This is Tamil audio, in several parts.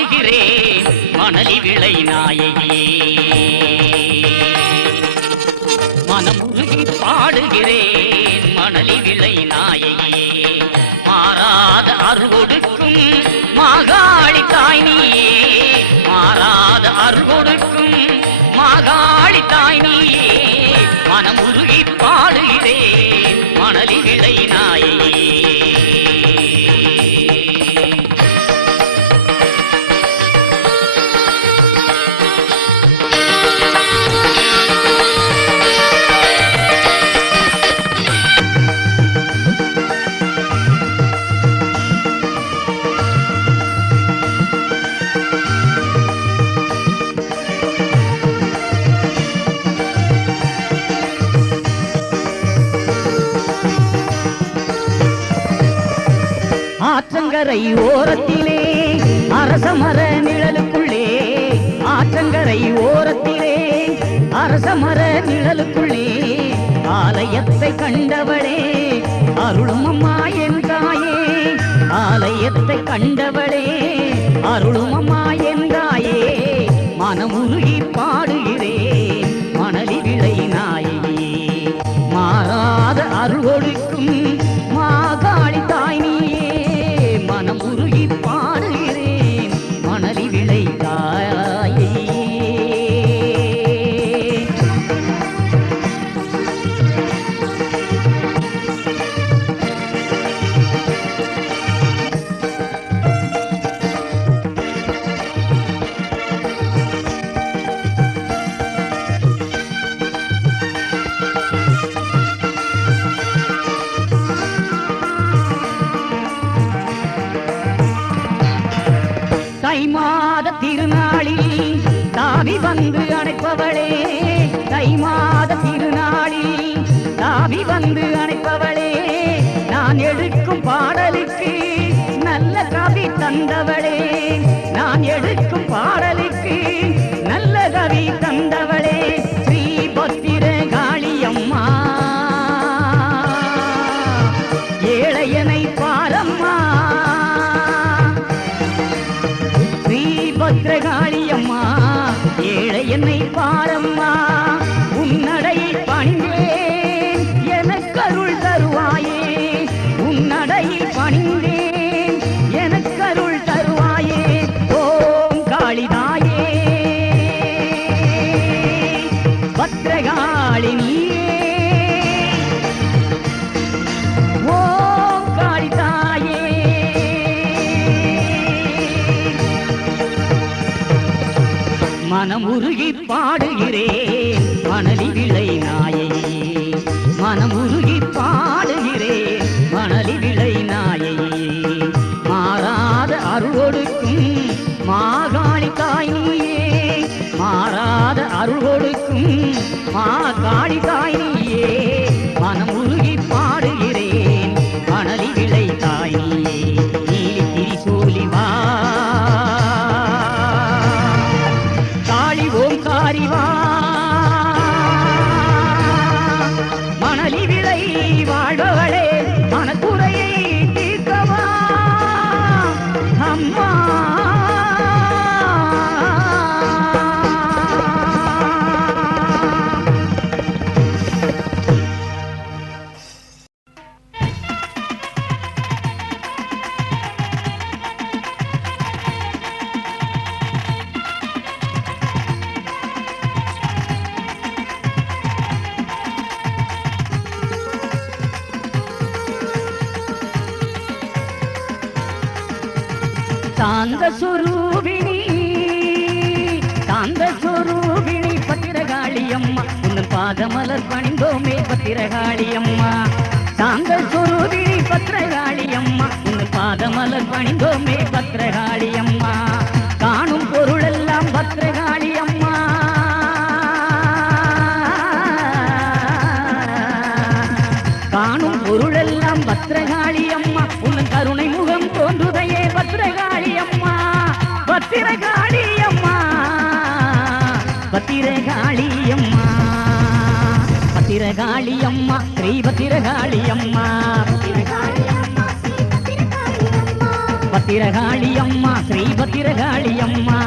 பாடுகிறேன் மணலி விளை நாயகியே மனமுருகி பாடுகிறேன் மணலி விளை நாயகியே மாறாத அருகொடுக்கும் மாகாளி தாய் நீயே மாறாத அருகொடுக்கும் மாகாளி தாய் நீயே மனமுருகி பாடுகிறேன் மணலி விளை நாயகியே ஆற்றங்கரை ஓரத்திலே அரசமர நிழலுக்குள்ளே ஆற்றங்கரை ஓரத்திலே அரசமர நிழலுக்குள்ளே ஆலயத்தை கண்டவளே அருளும் அம்மா என் தாயே ஆலயத்தை கண்டவளே அருளும் அம்மா என் தாயே மனமுருகி பாடுகிறேன் மணலி விளை நாயகியே மாறாத அருள்கொடுக்கும் மாகாளி தாய் நீயே மனமுருகி பாடுகிறேன் மணலி விளை தாயே தை மாத திருநாளில் தாவி வந்து அணைப்பவளே தை மாத திருநாளில் தாவி வந்து அணைப்பவளே நான் எடுக்கும் பாடலுக்கு நல்ல கவி தந்தவளே நான் எடுக்கும் பாடலுக்கு நல்ல கவி தந்தவளே ஸ்ரீ பத்திரகாளி அம்மா ஏழையனை பாரம்மா பத்திரகாளி அம்மா ஏழையனை பாரம்மா உன்னடையை பணிந்தேன் எனக்கருள் தருவாயே உன்னடையை பணிந்தேன் எனக்கருள் தருவாயே ஓம் காளிதாயே பத்திரகாளி நீயே ஓம் காளிதாயே மனமுருகி பாடுகிறேன் மணலி விளை நாயகியே மனமுருகி பாடுகிறேன் மணலி விளை நாயகியே மாறாத அருள்கொடுக்கும் மாகாளி தாய் நீயே மாறாத அருள்கொடுக்கும் மாகாளி தாய் நீயே மனமுருகி பாடுகிறேன் மணலி விளை தாய் நீயே நீலி திரிசூலி வா ஓங்காரிவா மணலி விளை வாழ்பவளே மனக்குறையை தீர்க்கவா அம்மா சாந்த சொரூபிணி பத்திரகாளி அம்மா உன்னன் பாதமலர் பணிந்தோமே பத்திரகாளி அம்மா சாந்த சொரூபிணி பத்திரகாளி அம்மா உன்னன் பாதமலர் பணிந்தோமே பத்திரகாளி அம்மா காணும் பொருளெல்லாம் பத்திரகாளி அம்மா காணும் பொருளெல்லாம் பத்திரகாளி அம்மா உன்னன் கருணை முகம் தோன்றுதையே பத்திரகாளி அம்மா பத்திரகாளி அம்மா பத்திரகாளி அம்மா பத்திரகாளி அம்மா ஸ்ரீ பத்திரகாளி அம்மா பத்திரகாளி அம்மா ஸ்ரீ பத்திரகாளி அம்மா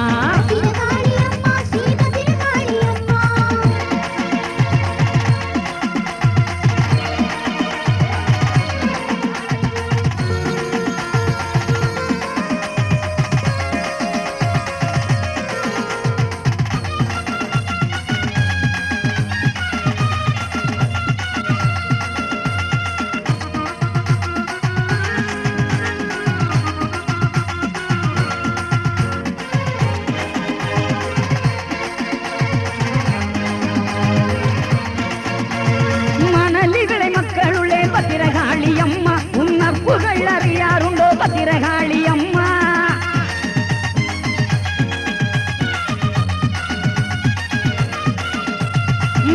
பத்திரகாளி அம்மா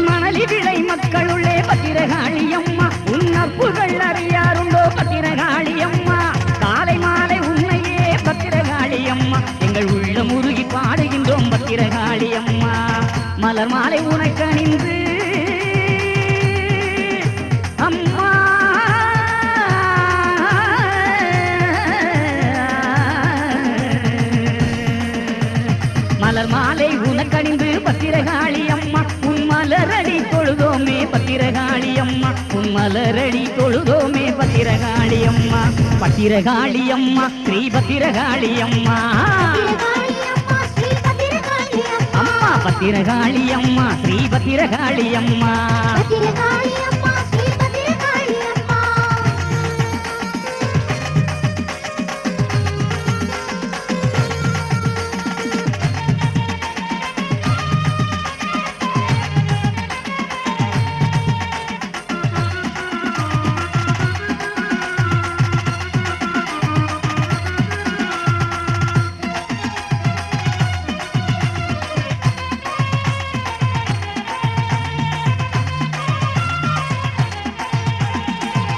மணலி விளை மக்களுள்ளே பத்திரகாளி அம்மா உன்னப்புகள் அறியாருண்டோ பத்திரகாளி அம்மா காலை மாலை உன்னையே பத்திரகாளி அம்மா எங்கள் உள்ள முருகி பாடுகின்றோம் பத்திரகாளி அம்மா மலர் மாலை உனக்கு அணிந்து அம்மா மலர் மாலை உனக்கணிந்து பத்திரகாளி அம்மா உன் மலரடி தொழுதோமே பத்திரகாளி அம்மா உன் மலரடி தொழுதோமே பத்திரகாளி அம்மா பத்திரகாளி அம்மா ஸ்ரீ பத்திரகாளி அம்மா அம்மா பத்திரகாளி அம்மா ஸ்ரீ பத்திரகாளி அம்மா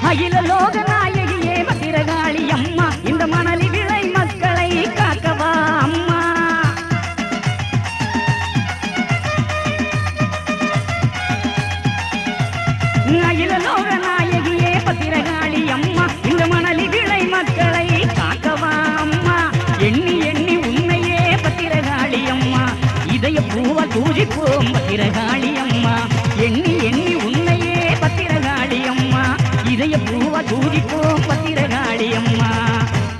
அகில லோக நாயகியே பத்திரகாளி அம்மா இந்த மணலி விளை மக்களை காக்கவா அம்மா அகில லோக நாயகியே பத்திரகாளி அம்மா இந்த மணலி விளை மக்களை காக்கவா அம்மா எண்ணி எண்ணி உன்னையே பத்திரகாளி அம்மா இதய பூவ பூஜிப்போம் பத்திரகாளி அம்மா எண்ணி எண்ணி உன்னையே பத்திரகாளி அம்மா இதய பூவ தூதிப்போம் பத்திரகாளி அம்மா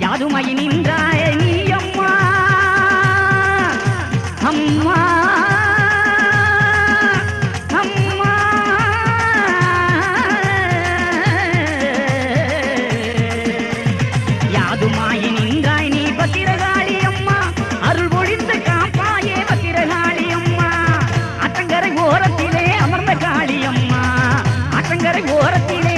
யாதுமாயி நின்றாய நீ அம்மா அம்மா அம்மா யாதுமாயி நின்றாய் நீ பத்திரகாளி அம்மா அருள் பொழிந்த காப்பாயே பத்திரகாளி அம்மா ஆற்றங்கரை ஓரத்திலே அமர்ந்த காளி அம்மா ஆற்றங்கரை ஓரத்திலே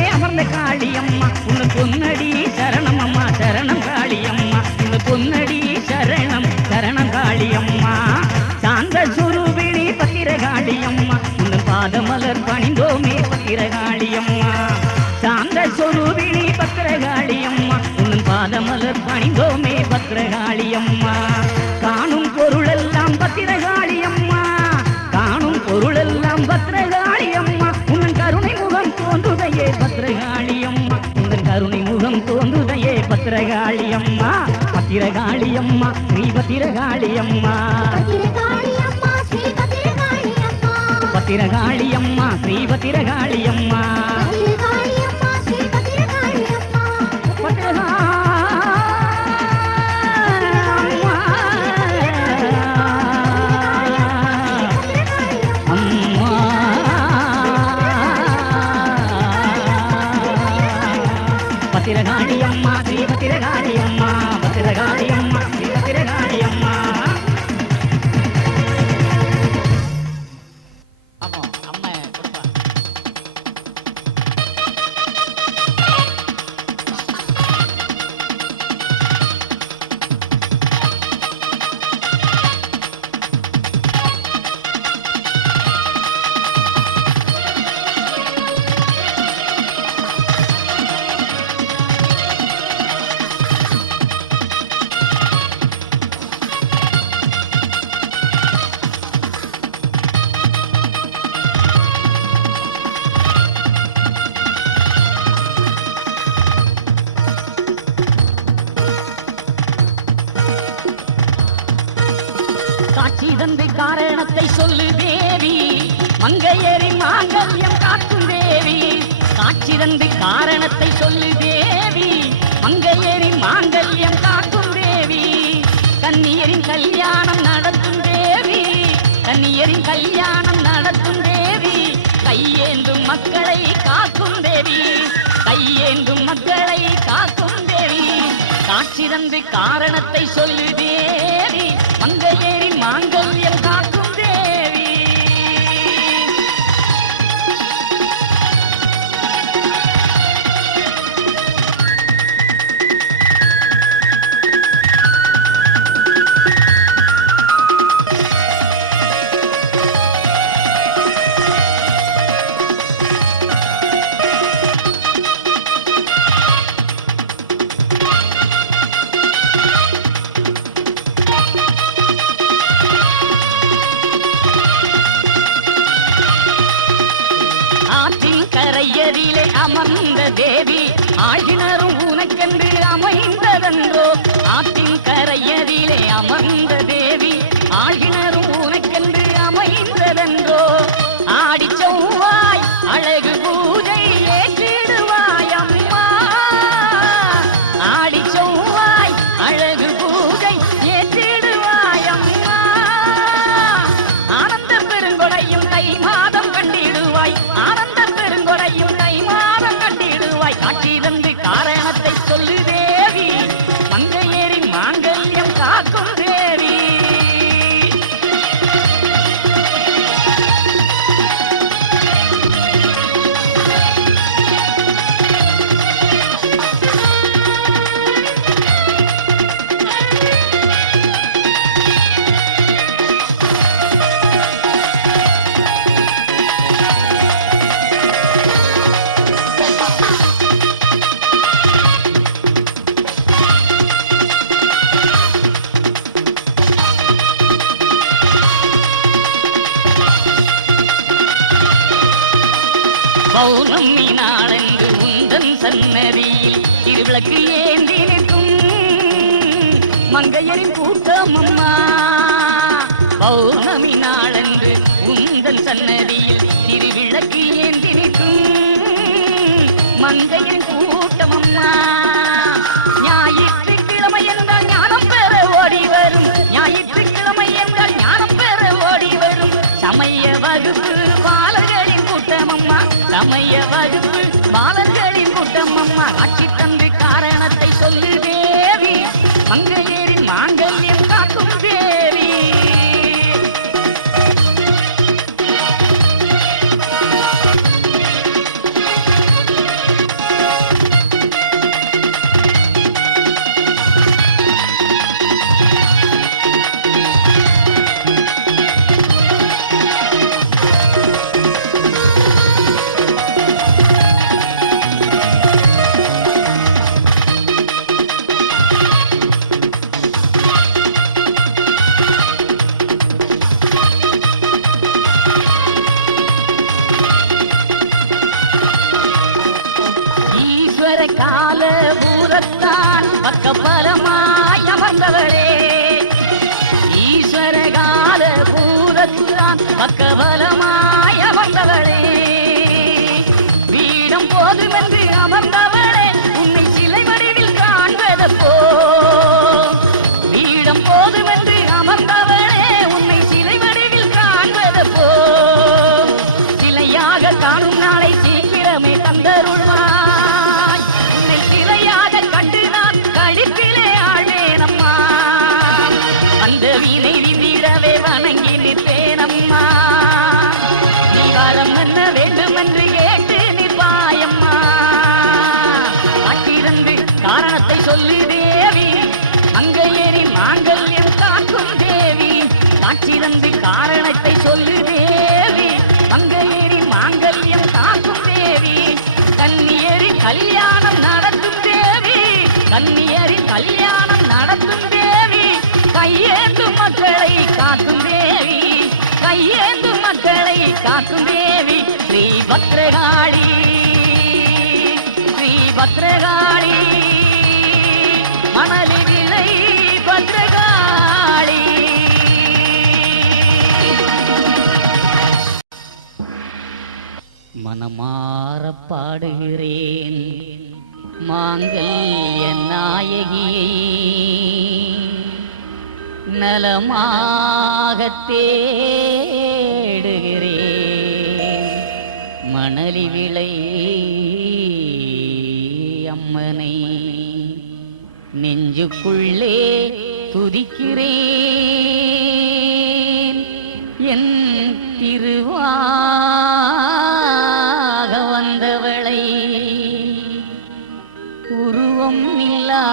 காளி அம்மா உன்னை பொன்னடி சரணம் அம்மா சரணம் காளி அம்மா உன்னை பொன்னடி சரணம் சரணம் காளி அம்மா சாந்த சுரூபிணி பத்திரகாளி அம்மா உன்னை பாதமலர் பணிந்தோமே பத்திரகாளி அம்மா சாந்த சுரூபிணி பத்திரகாளி அம்மா உன்னை பாதமலர் பணிந்தோமே பத்திரகாளி அம்மா காணும் பொருளெல்லாம் பத்திரகாளி அம்மா காணும் பொருளெல்லாம் பத்திரகாளி அம்மா உன் கருணை முகம் தோன்றுதையே பத்திரகாளி அம்மா உன் கருணை முகம் தோன்றுதையே பத்திரகாளி அம்மா பத்திரகாளி அம்மா ஸ்ரீ பத்திரகாளி அம்மா பத்திரகாளி அம்மா ஸ்ரீ பத்திரகாளி அம்மா பத்திரகாளி அம்மா ஸ்ரீ பத்திரகாளி அம்மா பத்திரகாளி அம்மா ஸ்ரீ பத்திரகாளி அம்மா அம்மா அம்மா கொடுப்பா காரணத்தை சொல்லு தேவி மங்கையரின் மாங்கல்யம் காக்கும் தேவி காட்சி தந்து காரணத்தை சொல்லு தேவி மங்கையரின் மாங்கல்யம் காக்கும் தேவி கன்னியரின் கல்யாணம் நடத்தும் தேவி கன்னியரின் கல்யாணம் நடத்தும் தேவி கையேந்தும் மக்களை காக்கும் தேவி கையேந்தும் மக்களை காக்கும் தேவி காட்சி தந்து காரணத்தை சொல்லு தேவி மங்கையரின் மாங்கல்யம் காக்கும் தேவி கரையரிலே அமர்ந்த தேவி ஆழ்கிணரும் உனக்கென்று அமைந்ததென்றோ ஆற்றின் கரையரிலே அமர்ந்த தேவி ஆழ்கிணரும் உனக்கென்று அமைந்ததென்றோ ஆடி செவ்வாய் அழகு பூஜை ஏற்றிடுவாய் அம்மா ஆடி செவ்வாய் அழகு பூஜை ஏற்றிடுவாய் அம்மா ஆனந்த பெருங்கொடையும் தை மாதம் கண்டிடுவாய் ஆனந்த பெருங்கொடையும் தை மாதம் கண்டிடுவாய் காட்சி தந்து காரணத்தை சொல்லு தேவி மங்கையரின் மாங்கல்யம் காக்கும் தேவி பௌர்ணமி நாளென்று உந்தன் சன்னதியில் திருவிளக்கு ஏந்தி நிற்கும் மங்கையரின் கூட்டம் அம்மா பௌர்ணமி நாளென்று உந்தன் சன்னதியில் திருவிளக்கு ஏந்தி நிற்கும் மங்கையரின் கூட்டம் அம்மா ஞாயிற்றுக்கிழமை என்றால் ஞானம் பெற ஓடி வரும் ஞாயிற்றுக்கிழமை என்றால் ஞானம் பெற ஓடி வரும் சமய வகுப்பு பாலர்களின் கூட்டம் அம்மா சமய வகுப்பு பாலர்களின் கூட்டம் அம்மா காட்சி தந்து காரணத்தை சொல்லு தேவி மங்கையரின் மாங்கல்யம் காக்கும் தேவி கால பூரத்தான் பக்கபலமாய் அமர்ந்தவளே ஈஸ்வர கால பூரத்தான் பக்கபலமாய் அமர்ந்தவளே வீடம் போதுமென்று அமர்ந்தவளே உன்னை சிலை வடிவில் காண்பதப்போ வீடம் போதுமென்று அமர்ந்தவளே உன்னை சிலை வடிவில் காண்பதப்போ சிலையாக காணும் நாளை சீக்கிரமே தந்தருள்வாய் கண்டு நான் கழிப்பிலே ஆழ்வேனம்மா அந்த வீணை விதிடவே வணங்கி நிற்பேனம்மா நீ வரம் என்ன வேண்டும் என்று கேட்டு நிற்பாயம்மா காட்டிருந்து காரணத்தை சொல்லு தேவி மங்கையரின் மாங்கல்யம் காக்கும் தேவி காட்சிருந்து காரணத்தை சொல்லு தேவி மங்கையரின் மாங்கல்யம் காக்கும் தேவி கன்னியரின் கல்யாணம் நடத்தும் தேவி கன்னியரின் கல்யாணம் நடத்தும் தேவி கையேந்தும் மக்களை காக்கும் தேவி கையேந்தும் மக்களை காக்கும் தேவி ஸ்ரீ பத்ரகாளி ஸ்ரீ பத்ரகாளி மணலி விளை பத்ரகாளி மனமாற பாடுகிறேன் மாங்கல்ய நாயகியை நலமாக தேடுகிறேன் மணலி விளை அம்மனை நெஞ்சுக்குள்ளே துதிக்கிறேன் என் திருவாக வந்தவளை உருவம் இல்லா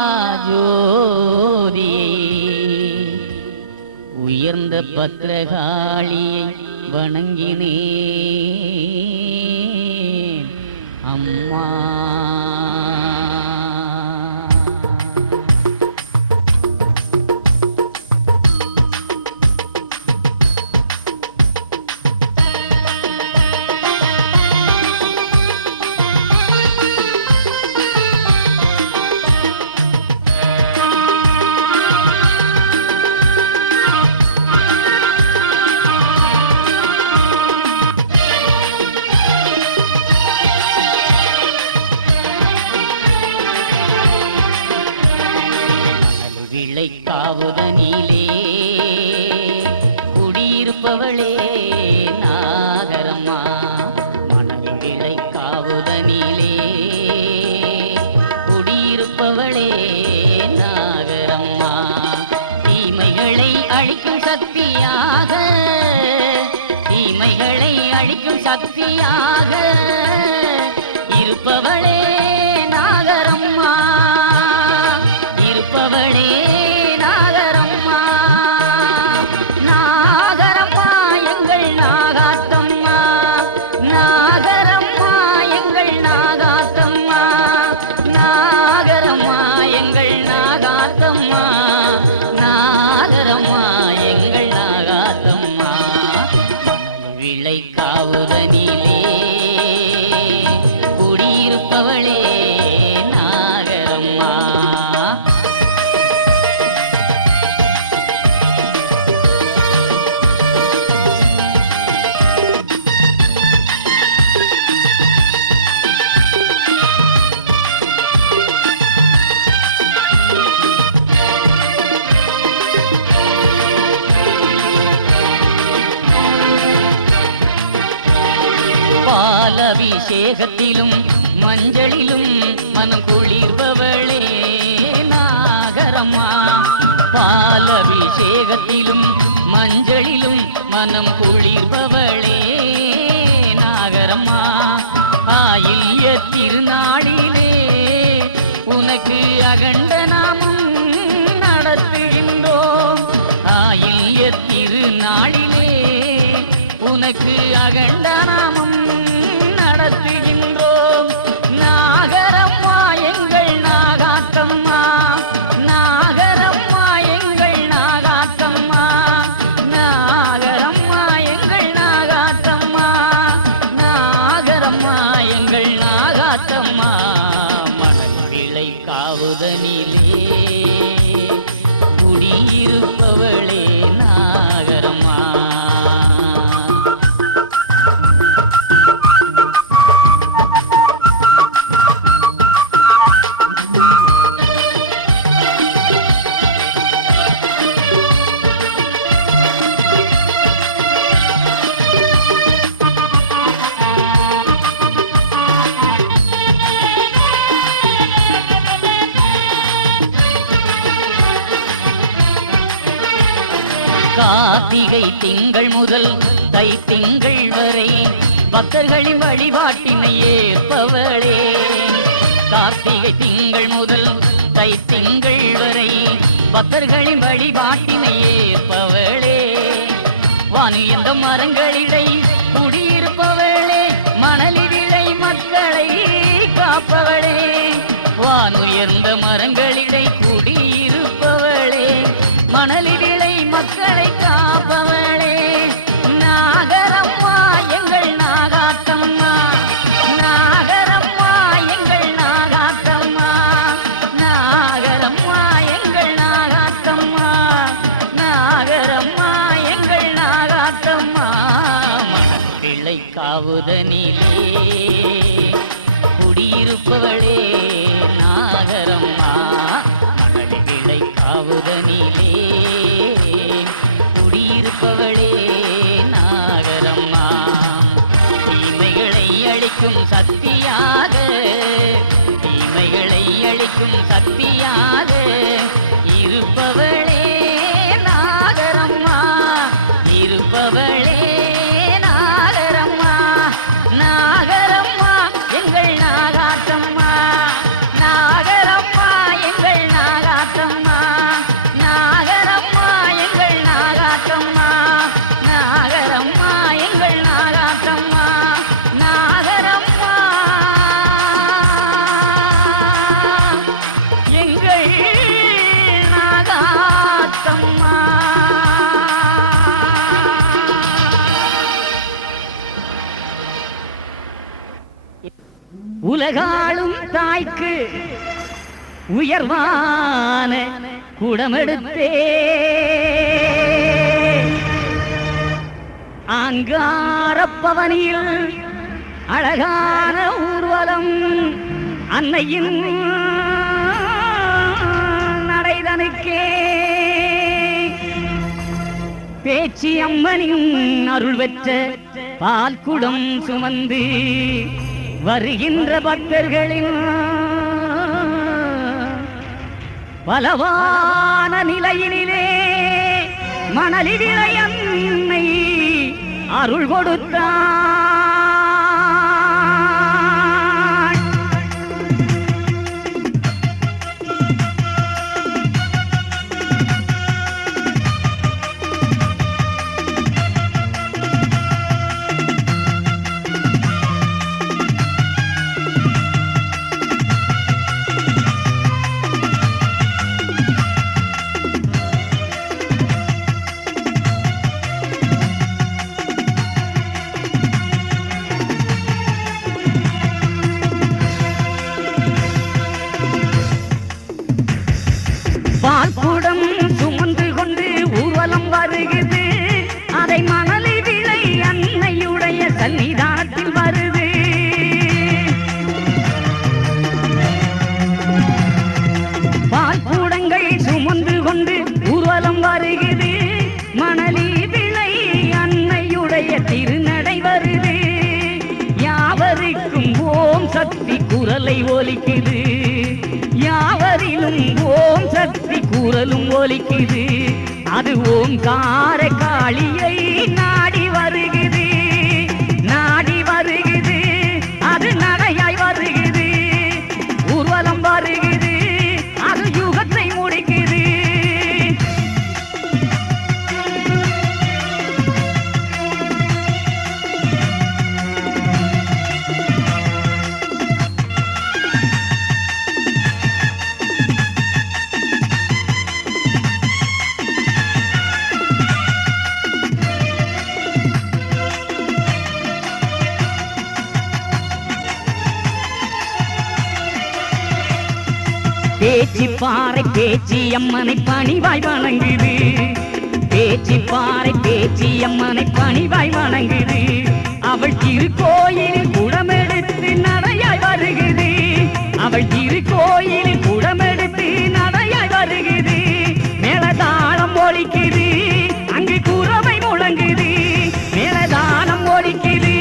ஜோதியை உயர்ந்த பத்ரகாளியை வணங்கினேன் அம்மா. காவுதனிலே குடியிருப்பவளே நாகரம்மா மணல் விளை காவுதனிலே குடியிருப்பவளே நாகரம்மா தீமைகளை அழிக்கும் சக்தியாக தீமைகளை அழிக்கும் சக்தியாக இருப்பவளே நாகரம்மா இருப்பவளே நாகரம்மா நாகரம்மா எங்கள் நாகாத்தம்மா நாகரம்மா எங்கள் நாகாத்தம்மா நாகரம்மா எங்கள் நாகாத்தம்மா நாகரம்மா எங்கள் நாகாத்தம்மா விளை காவுதனிலே குடியிருப்பவளே நாகரம்மா. பாலபிஷேகத்திலும் மஞ்சளிலும் மனம் குளிர்பவளே நாகரம்மா பாலபிஷேகத்திலும் மஞ்சளிலும் மனம் குளிர்பவளே நாகரம்மா ஆயில்ய திருநாளிலே உனக்கு அகண்ட நாமம் நடத்துகின்றோம் ஆயில்ய திருநாளிலே உனக்கு அகண்ட நாமம் நடத்துகின்றோம் நாகரம்மா எங்கள் நாகாத்தம்மா நாகரம்மா எங்கள் நாகாத்தம்மா நாகரம்மா எங்கள் நாகாத்தம்மா நாகரம்மா எங்கள் நாகாத்தம்மா மணல் விளை காவுதனிலே குடியிருப்பவளே நாகரம்மா. கார்த்திகை திங்கள் முதல் தை திங்கள் வரை பக்தர்களின் வழிபாட்டினை ஏற்பவளே கார்த்திகை திங்கள் முதல் தை திங்கள் வரை பக்தர்களின் வழிபாட்டினை ஏற்பவளே வானு எந்த மரங்களிடை குடியிருப்பவளே மணலி விளை மக்களை காப்பவளே வானுயர்ந்த மரங்களிடை குடியிருப்பவளே மணலி விளை மக்களை காப்பவளே நாகரம்மா எங்கள் நாகாத்தம்மா நாகரம்மா எங்கள் நாகாத்தம்மா நாகரம்மா எங்கள் நாகாத்தம்மா நாகரம்மா எங்கள் நாகாத்தம்மா மணல் வெள்ளை காவுதனிலே குடியிருப்பவளே நாகரம்மா மணலி வெள்ளை காவுதனிலே குடியிருப்பவளே நாகரம்மா தீமைகளை அழிக்கும் சக்தியாக தீமைகளை அழிக்கும் சக்தியாக இருப்பவளே நாகரம்மா இருப்பவளே நாகரம்மா நாகரம்மா எங்கள் நாகாத்தம்மா நாகரம்மா எங்கள் நாகாத்தம்மா நாகரம்மா எங்கள் நாகாத்தம்மா நாகரம்மா எங்கள் நாகாத்தம்மா நாகரம்மா எங்கள் நாகாத்தம்மா. உலகாளும் தாய்க்கு உயர்வான குடமெடுத்தே ஆங்காரப்பவனில் அழகான ஊர்வலம் அன்னையின் நடைதனுக்கே பேச்சி அம்மனின் அருள் பெற்ற பால் குடம் சுமந்து வருகின்ற பக்தர்களின் பலவான நிலையினிலே மணலி விளையன்னை அருள் கொடுத்தார். பால்குடம் சுமந்து கொண்டு ஊர்வலம் வருகிறது அதை மணலி விளை அன்னையுடைய சன்னிதானத்தில் வருது. பால்குடங்கள் சுமந்து கொண்டு ஊர்வலம் வருகிறது மணலி விளை அன்னையுடைய திருநடை வருது. யாவருக்கும் ஓம் சக்தி குரலை ஒலிக்குது யாவரிலும் ஓம் சக்தி குரலும் ஒலிக்குது அது ஓங்கார காளியை நாடி வருகிறது நாடி வருகிறது அது நடையாய் வருகிறது ஊர்வலம் வருகிறது அது யுகத்தை முடிக்குது. பேச்சி பாறை பேச்சி அம்மனை பணிவாய் வணங்குது பேச்சி பாறை பேச்சி அம்மனை பணிவாய் வணங்குது அவள் திருக்கோயிலில் குடமெடுத்து நடையாய் வருகிறது அவள் திருக்கோயிலில் குடமெடுத்து நடையாய் வருகிறது மேலதாளம் ஒலிக்குது அங்கு குரவை முழங்குது மேலதாளம் ஒலிக்குது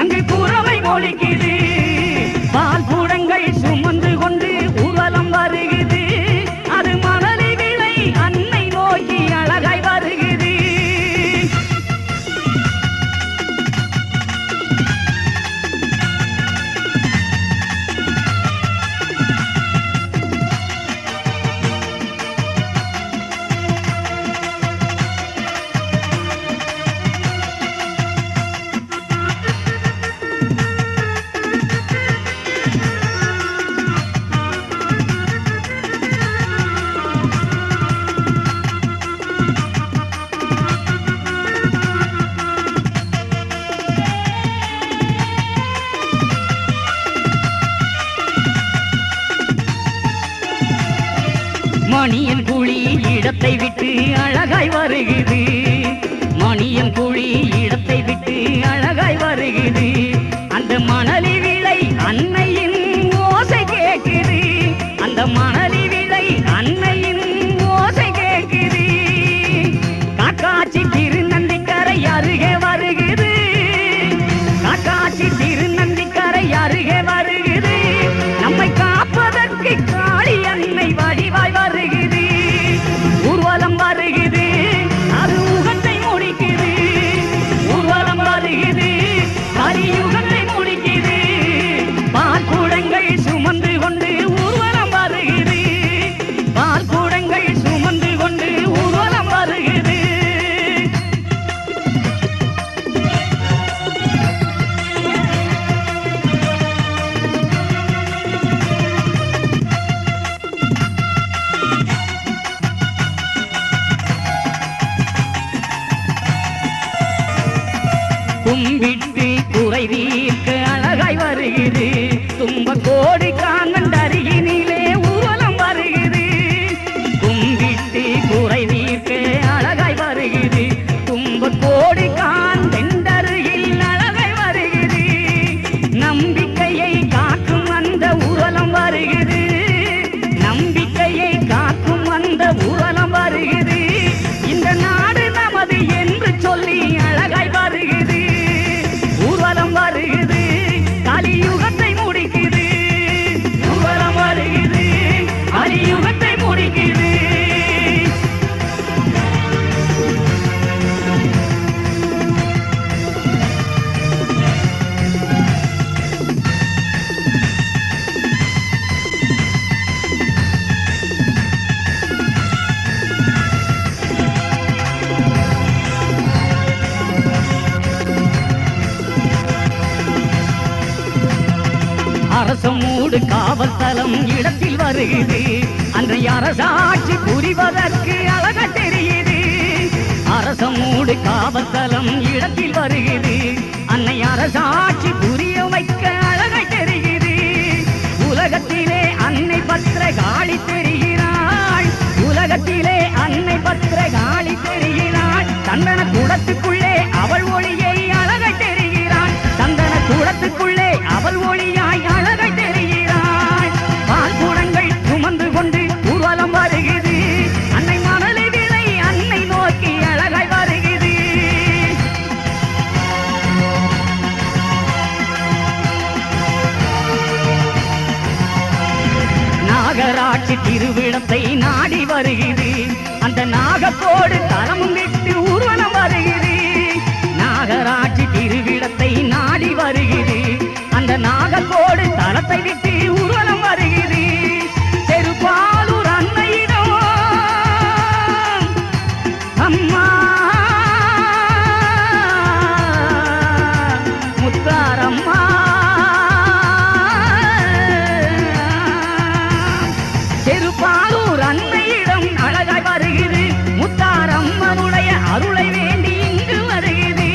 அங்கு குரவை ஒலிக்குது பால் குடங்கள் சுமந்து கொண்டு ஊர்வலம் வருகிறது அது மணலி விளை அன்னை நோக்கி அழகாய் வருகிறது. மணியன் குழி இடத்தை விட்டு அழகாய் வருகிறது மணியன் குழி இடத்தை விட்டு அழகாய் குறை தீர்க்க அழகாய் வருகிறது தும்ப கோடி காண்பன் அருகினிலே ஊர்வலம் வருகிறது கும்பிட்டு குறை தீர்க்க அழகாய் வருகிறது தும்ப கோடி காண்பன் அருகில் அழகாய் வருகிறது நம்பிக்கையை காக்கும் அந்த ஊர்வலம் வருகிறது நம்பிக்கையை காக்கும் அந்த ஊர்வலம் வருகிறது இந்த நாடு நமது என்று சொல்லி அழகாய் வருகிறது ஊர்வலம் வருகிறது கலியுகத்தை முடிக்குது ஊர்வலம் வருகிறது கலியுகத்தை முடிக்குது அரசமூடு காவல் தலம் இடத்தில் வருகிறது அன்றைய அரசாட்சி புரிவதற்கு அழக தெரியுது அரசமூடு காவல் தலம் இடத்தில் வருகிறது அன்னை அரசாட்சி புரிய வைக்க அழக தெரியுது உலகத்திலே அன்னை பத்திரகாளி தெரிகிறாள் உலகத்திலே அன்னை பத்திரகாளி தெரிகிறாள் சந்தன கூடத்துக்குள்ளே அவள் ஒளியை அழக தெரிகிறாள் சந்தன கூடத்துக்குள்ளே அவள் ஒளியாய் அழகை தெரிகிறாள் பால் கூடங்கள் சுமந்து கொண்டு ஊர்வலம் வருகிறது அன்னை மணலை விளை அன்னை நோக்கி அழகாய் வருகிறது நாகராட்சி திருவிழத்தை நாடி வருகிறது அந்த நாகத்தோடு தலமும் விட்டு ஊர்வலம் வருகிறது நாகராட்சி திருவிழத்தை நாடி வருகிறது அந்த நாகத்தோடு தலத்தை விட்டு ஊர்வலம் வருகிறது செருப்பாலூர் அன்னையிடம் அம்மா முத்தாரம்மா செருப்பாலூர் அன்னையிடம் அழகாய் வருகிறது முத்தாரம்மனுடைய அருளை வேண்டி இங்கு வருகிறது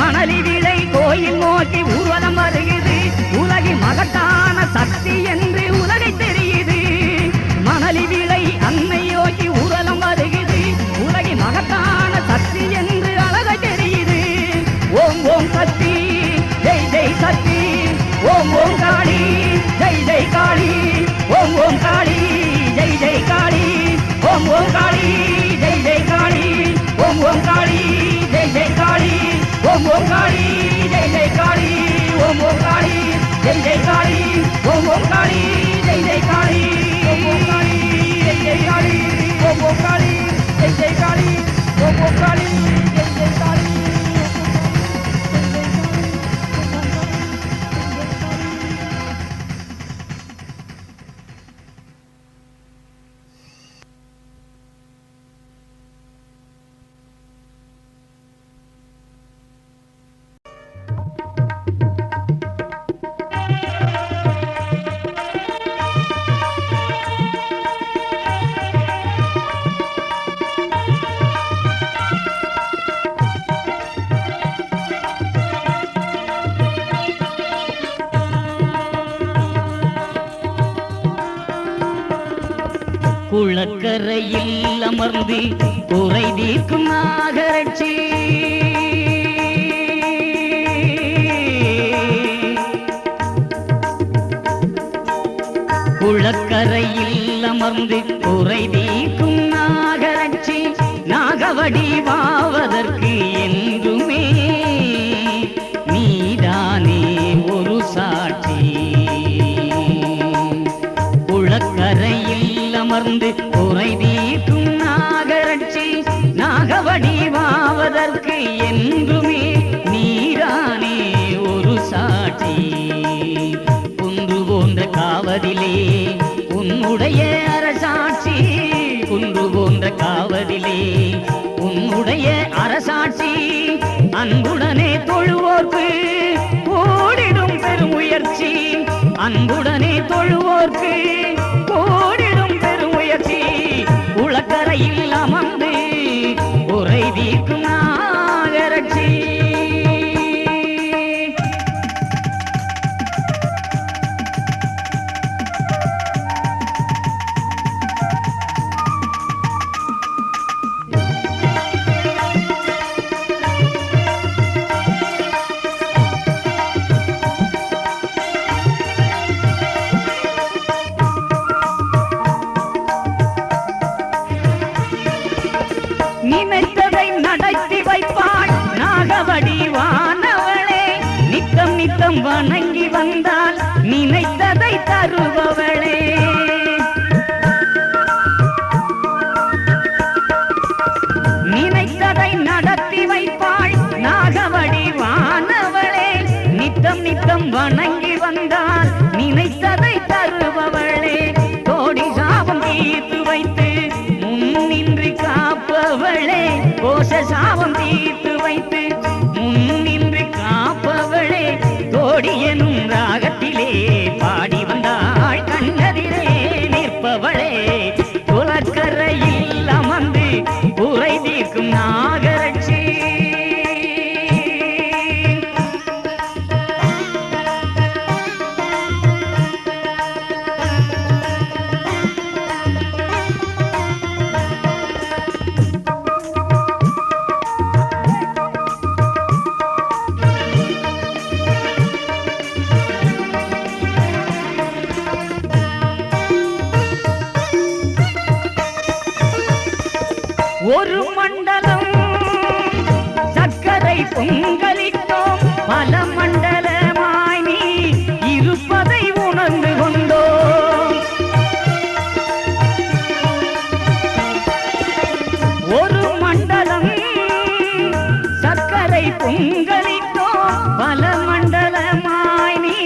மணலி விளை கோயில் நோக்கி ஊர்வலம் வருகிறது உலகின் மகத்தான சக்தி என்று உலகை தெரியுது மணலி விளை அன்னை நோக்கி ஊர்வலம் வருகிறது உலகின் மகத்தான சக்தி என்று அழகை தெரியுது ஓம் ஓம் சக்தி ஜெய் ஜெய் சக்தி ஓம் ஓம் காளி ஜெய் ஜெய் காளி ஓம் ஓம் காளி ஜெய் ஜெய் காளி ஓம் ஓம் காளி ஜெய் ஜெய் காளி ஓம் ஓம் காளி ஜெய் ஜெய் காளி ஓம் ஓம் காளி ஜெய் ஜெய் காளி ஓம் ஓம் காளி ஜெய் ஜெய் காளி ஓம் ஓம் காளி ஜெய் ஜெய் காளி ஓம் ஓம் காளி ஜெய் ஜெய் காளி ஓம் ஓம் காளி ஜெய் ஜெய் காளி ஓம் ஓம் காளி ஜெய் ஜெய் காளி குளக்கரையில் அமர்ந்து குறை தீர்க்கும் நாகரட்சி குளக்கரையில் அமர்ந்து குறை தீர்க்கும் நாகரட்சி நாகவடிவாவதற்கு என்றுமே நீதானே ஒரு சாட்சி குளக்கரையில் அமர்ந்து குறை தீர்க்கும் நாகரட்சி நாகவடிவாவதற்கு என்றுமே நீதானே ஒரு சாட்சி குன்று போன்ற காவதிலே உன்னுடைய அரசாட்சி குன்று போன்ற காவதிலே உன்னுடைய அரசாட்சி அன்புடனே தொழுவோர்க்கு ஓடிடும் பெருமுயற்சி அன்புடனே தொழுவோர்க்கு ஓடிடும் பெருமுயற்சி உளக்கரையில் அமர்ந்து உரை தீர்க்கும் நாகரட்சி நித்தம் வணங்கி வந்தால் நினைத்ததை தருபவளே நினைத்ததை நடத்தி வைப்பாள் நாகவடிவானவளே நித்தம் நித்தம் வணங்கி வந்தால் நினைத்ததை தருபவளே கோடி சாபம் தீர்த்து வைத்து முன்னின்று காப்பவளே கோஷ சாபம் தீர்த்து வைத்து முன்னின்று காப்பவளே கோடி எனும் ராகத்திலே பாடி வந்தாள் கண்ணதிலே நிற்பவளே குலக்கரையில் அமர்ந்து உரை தீர்க்கும் நாகரட்சி ஒரு மண்டலம் சர்க்கரை பொங்கலிட்டோம் பல மண்டலமாய் நீ இருப்பதை உணர்ந்து கொண்டோம் ஒரு மண்டலம் சர்க்கரை பொங்கலிட்டோம் பல மண்டலமாய் நீ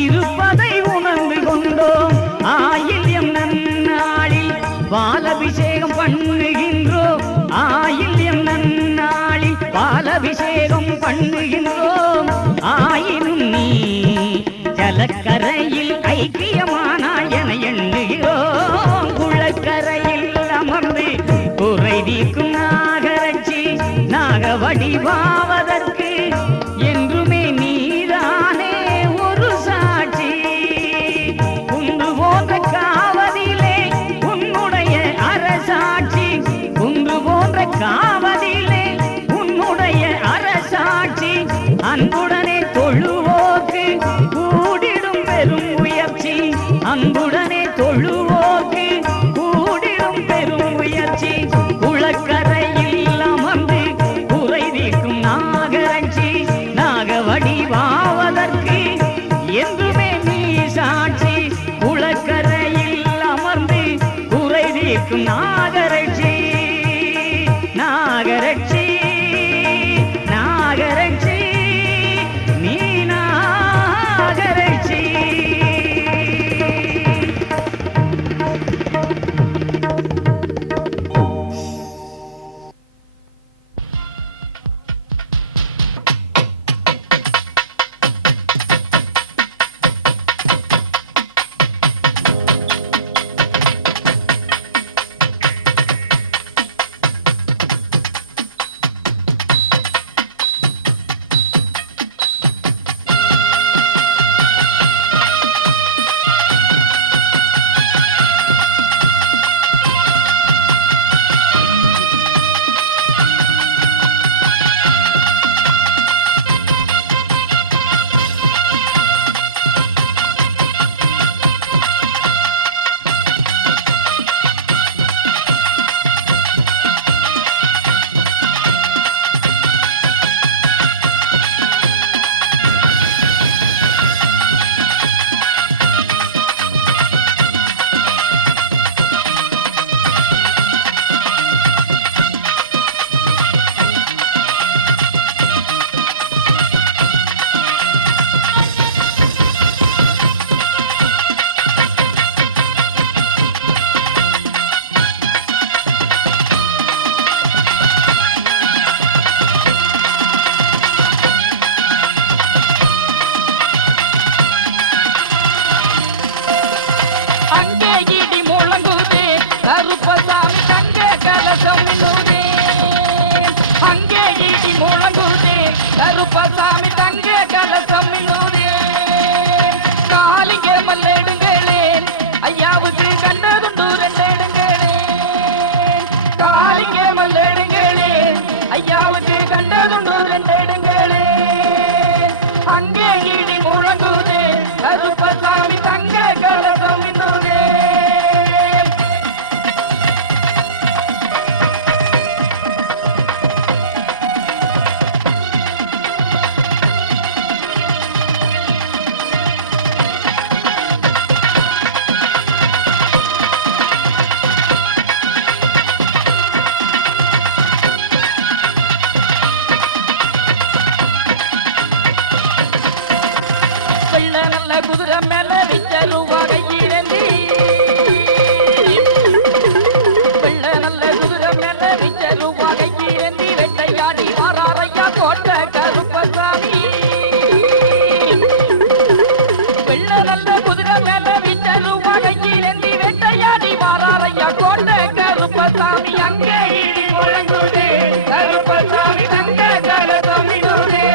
இருப்பதை உணர்ந்து கொண்டோம் ஆயில்யம் நன்னாளில் பாலபிஷேகம் பண்ணுகின்றோம் ஆயில்யம் நன்னாளில் பாலபிஷேகம் பண்ணுகின்றோம் ஆயினும் நீ ஜலக்கரையில் ஐக்கியமானாய் என எண்ணுகிறோம் குளக்கரையில் அமர்ந்து குறை தீர்க்கும் நாகரட்சி நாகவடிவாவதற்கு என்றுமே நீதானே ஒரு சாட்சி குன்று போன்ற காவதிலே உன்னுடைய அரசாட்சி குன்று போன்ற காவதிலே உன்னுடைய அரசாட்சி அன்புடனே தொழுவோக்கு கூடிடும் பெரும் முயற்சி அன்புடனே தொழுவோக்கு கூடிடும் பெரும் முயற்சி குளக்கரையில் அமர்ந்து குறை தீர்க்கும் நாகரட்சி நாகவடிவாவதற்கு என்றுமே நீ சாட்சி குளக்கரையில் அமர்ந்து குறை தீர்க்கும் நாகரட்சி நாகரட்சி நாகரட்சி நீ நாகரட்சி கருப்பசாமி தங்க கலசம் இன்னூரே காலிங்க மல்லெடுங்களே ஐயாவுக்கு கண்டதுண்டு ரெண்டெடுங்களே காலிங்க மல்லெடுங்களே ஐயாவுக்கு கண்டதுண்டு ரெண்டெடுங்களே அங்கே இடி முழங்குதே கருப்பசாமி தங்க கலசம் இன்னூரே நல்ல குதிரை மேல விச்சருவா கையிலேந்தி வெள்ள நல்ல குதிரை மேல விச்சருவா கையிலேந்தி வெட்டையாடி வாராரையா கோட்டை கருப்பசாமி வெள்ள நல்ல குதிரை மேல விச்சருவா கையிலேந்தி வெட்டையாடி வாராரையா கோட்டை கருப்பசாமி அங்கே இடி முழங்குதே கருப்பசாமி தங்க கலதமிடுதே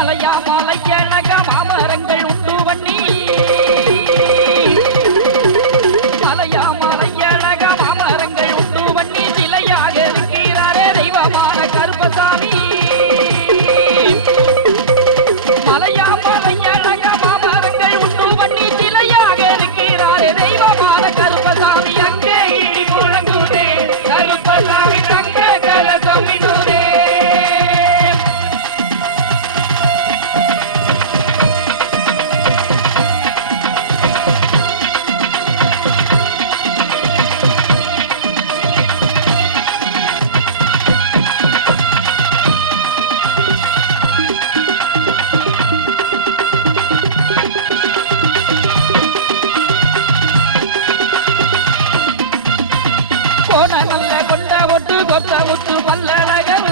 மலையழக மாமரங்கள் உண்டு வண்ணி மலையழக மாமரங்கள் உண்டு வண்ணி சிலையாக இருக்கிறாரே தெய்வமான கருப்பசாமி மலையழக மாமரங்கள் உண்டு வண்ணி சிலையாக இருக்கிறாரே தெய்வமான கருப்பசாமி அங்கே இடி முழங்குதே கருப்பசாமி தங்க கலசமிடுதே நல்ல கொண்ட ஒட்டு கொத்த முத்து பல்லழகர்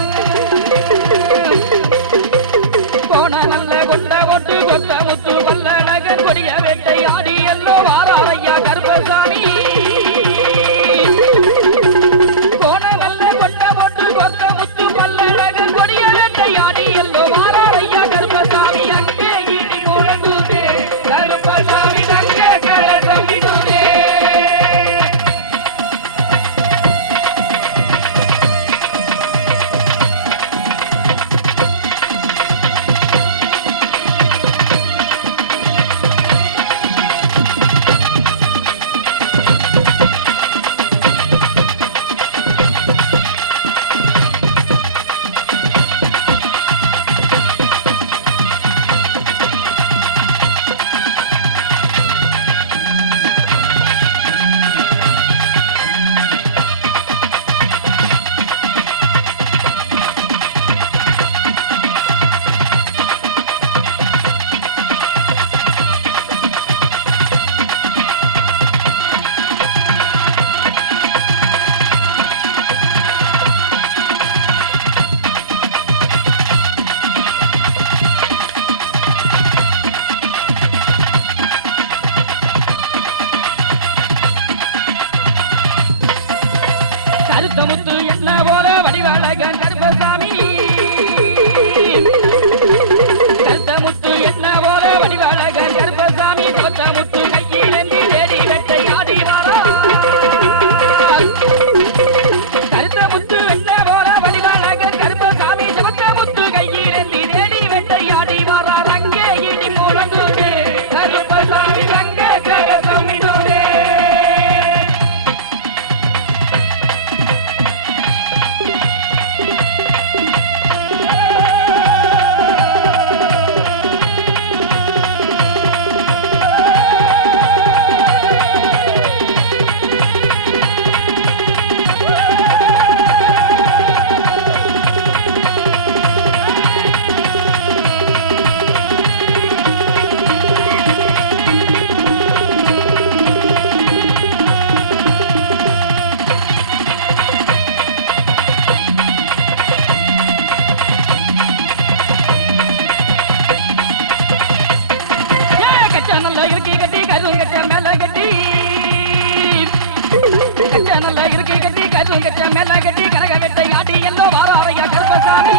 கோண நல்ல கொண்ட ஒட்டு கொத்த முத்து பல்லழகர் கொடிய வேட்டை ஆடி எல்லோ வாராரையா கருப்பசாமி கோண நல்ல கொண்ட ஒட்டு கொத்த முத்து பல்லழகர் கொடிய வேட்டை ஆடி எல்லோ வாராரையா கருப்பசாமி அங்கே இடி முழங்குதே கருப்பசாமி தங்க கலசமிடுதே கருத்தமுத்து என்ன போல வடிவழகன் கருப்பசாமி கருத்தமுத்து என்ன போல வடிவழகன் கருப்பசாமி சொத்தமுத்து கையிலேந்தி தேடி வெட்டை ஆடி வாரா கருத்தமுத்து என்ன போல வடிவழகன் கருப்பசாமி சொத்தமுத்து கையிலேந்தி தேடி வெட்டை ஆடி வாரா அங்கே இடி முழங்குதே கருப்பசாமி தங்க கலசமிடுதே நல்லா இருக்கி கட்டி கருங்கச்ச மேல கட்டி கச்ச நல்லா இருக்கி கட்டி கருங்கச்ச மேல கட்டி கனக வெட்டை ஆடி எல்லோ வாராவையா கருப்பசாமி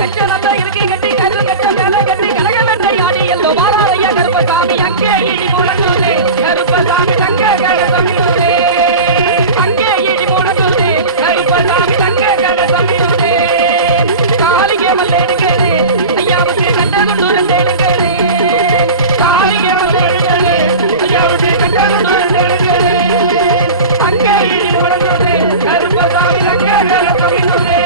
கச்ச நல்லா இருக்கி கட்டி கருங்கச்ச மேல கட்டி கனக வெட்டை ஆடி எல்லோ வாராரையா கருப்பசாமி அங்கே இடி முழங்குதே கருப்பசாமி தங்க கணசமிடுதே அங்கே இடி முழங்குதே கருப்பசாமி தங்க கணசமிடுதே காலிகே மல்லேடுங்களே ஐயாவுக்கு கண்ட கொண்டு ரெண்டேடுங்களே காலிகே மல்லேடுங்களே ஐயாவுக்கு கண்ட கொண்டு ரெண்டேடுங்களே அங்கே இடி முழங்குதே கருப்பசாமி தங்க கணசமிடுதே